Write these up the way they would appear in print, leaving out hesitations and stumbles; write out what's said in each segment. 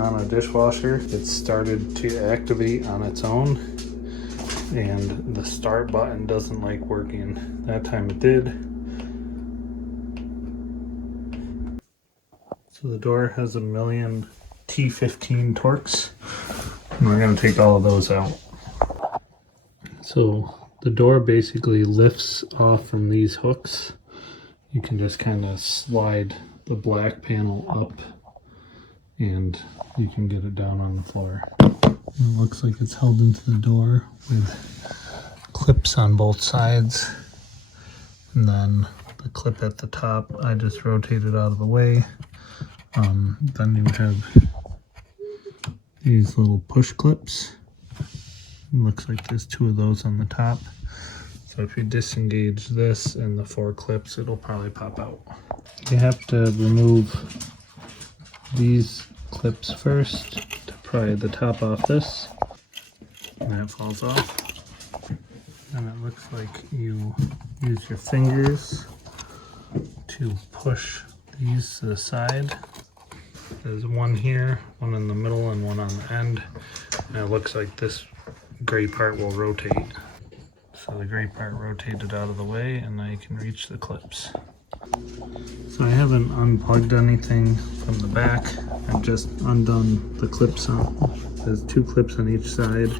Amana dishwasher. It started to activate on its own, and the start button doesn't like working. That time it did. So the door has a million T15 torques, and we're going to take all of those out. So the door basically lifts off from these hooks. You can just kind of slide the black panel up and you can get it down on the floor. It looks like it's held into the door with clips on both sides. And then the clip at the top, I just rotated out of the way. Then you have these little push clips. It looks like there's 2 of those on the top. So if you disengage this and the 4 clips, it'll probably pop out. You have to remove these clips first to pry the top off this. And that falls off. And it looks like you use your fingers to push these to the side. There's one here, one in the middle, and one on the end. And it looks like this gray part will rotate. So the gray part rotated out of the way, and now you can reach the clips. So I haven't unplugged anything from the back. I've just undone the clips on. There's 2 clips on each side,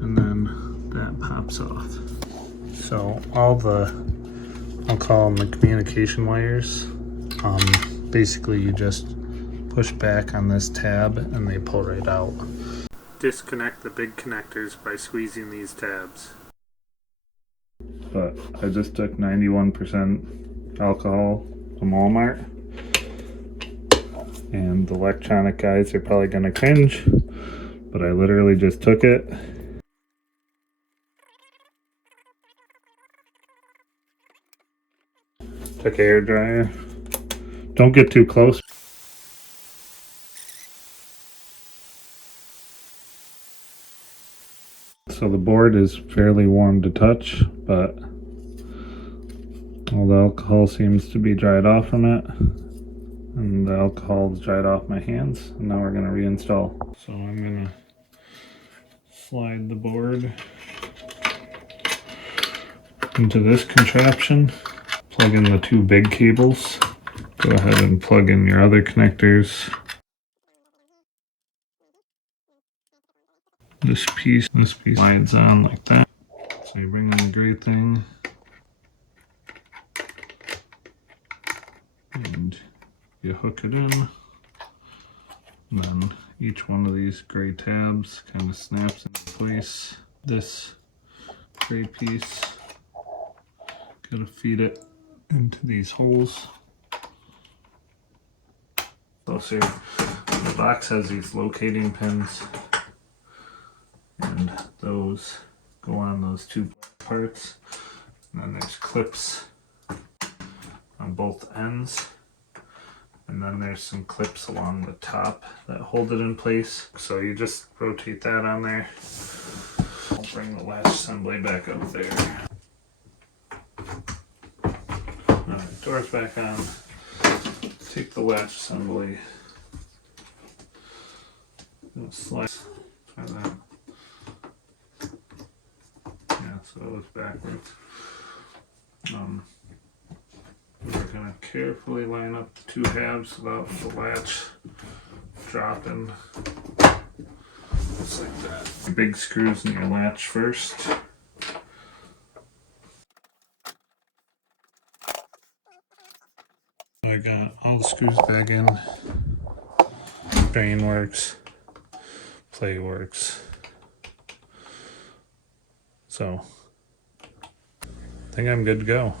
and then that pops off. So all the, I'll call them the communication wires, basically you just push back on this tab and they pull right out. Disconnect the big connectors by squeezing these tabs. But I just took 91% alcohol from Walmart, and the electronic guys are probably gonna cringe, but I literally just took it. Took a hair dryer. Don't get too close. So the board is fairly warm to touch, but all the alcohol seems to be dried off from it. And the alcohol is dried off my hands. And now we're going to reinstall. So I'm going to slide the board into this contraption. Plug in the 2 big cables. Go ahead and plug in your other connectors. This piece slides on like that. So you bring in the gray thing, and you hook it in, and then each one of these gray tabs kind of snaps into place. This gray piece, gotta feed it into these holes. So the box has these locating pins, and those go on those 2 parts, and then there's clips on both ends, and then there's some clips along the top that hold it in place. So you just rotate that on there. I'll bring the latch assembly back up there. Alright, door's back on. Take the latch assembly, slide, try that. Yeah, so it was backwards. We're going to carefully line up the 2 halves without the latch dropping. Just like that. Your big screws in your latch first. I got all the screws back in. Drain works. Play works. So I think I'm good to go.